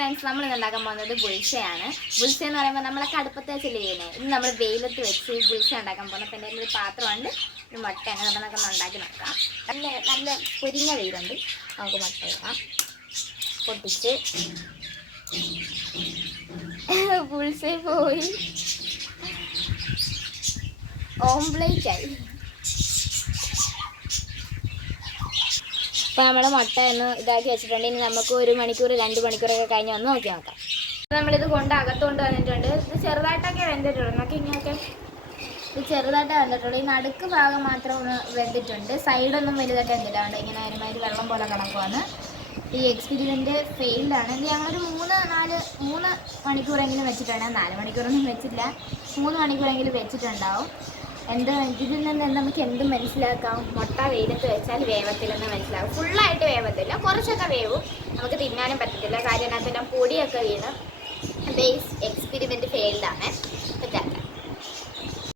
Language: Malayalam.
ഫ്രണ്ട്സ്, നമ്മൾ ഉണ്ടാക്കാൻ പോകുന്നത് ബുൾസയാണ്. ബുൾസ എന്ന് പറയുമ്പോൾ നമ്മളൊക്കെ അടുപ്പത്തെ വെച്ചല്ലേ ചെയ്യുന്നത്. ഇന്ന് നമ്മൾ വെയിലത്ത് വെച്ച് ബുൾസ ഉണ്ടാക്കാൻ പോകുന്നത്. അപ്പം എൻ്റെ ഒരു പാത്രമുണ്ട്, ഒരു മുട്ടയാണ്. അപ്പം നമുക്കൊന്ന് ഉണ്ടാക്കി നോക്കാം. നല്ല പൊരിഞ്ഞ വെയിലുണ്ട്. നമുക്ക് മുട്ട ഇടാം, പൊട്ടിച്ച് ബുൾസ പോയി ഓംപ്ലേറ്റായി. അപ്പോൾ നമ്മൾ മുട്ട ഒന്ന് ഇതാക്കി വെച്ചിട്ടുണ്ട്. ഇനി നമുക്ക് 1 മണിക്കൂർ 2 മണിക്കൂറൊക്കെ കഴിഞ്ഞ് വന്ന് നോക്കി നോക്കാം. നമ്മളിത് കൊണ്ട് അകത്തുകൊണ്ട് വന്നിട്ടുണ്ട്. ഇത് ചെറുതായിട്ടൊക്കെ വെന്തിട്ടുള്ളൂ. നമുക്ക് ഇങ്ങനെയൊക്കെ ഇത് ചെറുതായിട്ട് വെന്തിട്ടുള്ളൂ. ഈ നടുക്ക് ഭാഗം മാത്രം ഒന്ന് വെന്തിട്ടുണ്ട്. സൈഡൊന്നും വലുതായിട്ട് വെന്തിട്ടുണ്ട്. ഇങ്ങനെ ഒരുമാതിരി വെള്ളം പോലെ കിടക്കുവാണ്. ഈ എക്സ്പെരിമെൻറ്റ് ഫെയിൽഡാണ്. ഇത് ഞങ്ങളൊരു 3 മണിക്കൂറെങ്കിലും വെച്ചിട്ടുണ്ട്. 4 മണിക്കൂറൊന്നും വെച്ചില്ല, 3 മണിക്കൂറെങ്കിലും വെച്ചിട്ടുണ്ടാവും. ഇതിൽ നിന്ന് നമുക്ക് എന്ത് മനസ്സിലാക്കാം? മുട്ട വെയിലത്ത് വെച്ചാൽ വേവത്തില്ലെന്ന് മനസ്സിലാവും. ഫുള്ളായിട്ട് വേവത്തില്ല, കുറച്ചൊക്കെ വേവും. നമുക്ക് തിന്നാനും പറ്റത്തില്ല. കാര്യം അതിനകത്തെല്ലാം പൊടിയൊക്കെ വീണ് ബേസ് എക്സ്പെരിമെൻറ്റ് ഫെയിൽഡാണ്.